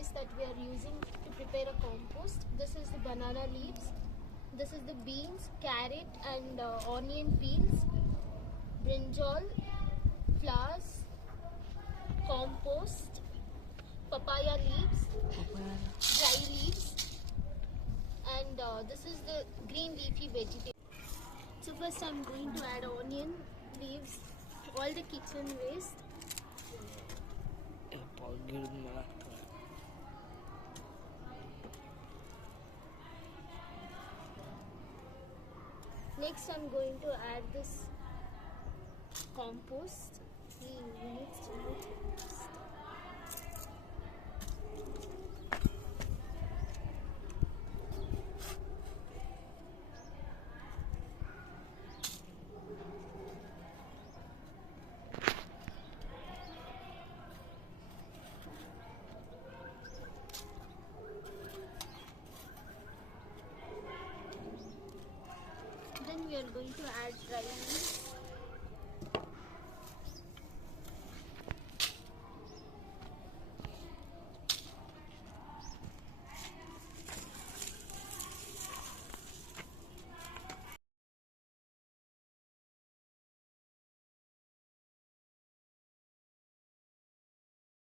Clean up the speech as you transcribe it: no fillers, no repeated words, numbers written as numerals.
waste that we are using to prepare a compost. This is the banana leaves, this is the beans, carrot and onion peels, brinjal, flowers, compost, papaya leaves, dry leaves, and this is the green leafy vegetable. So first I'm going to add onion leaves, all the kitchen waste. Next I'm going to add this compost. We need some more compost. Then we are going to add dry leaves.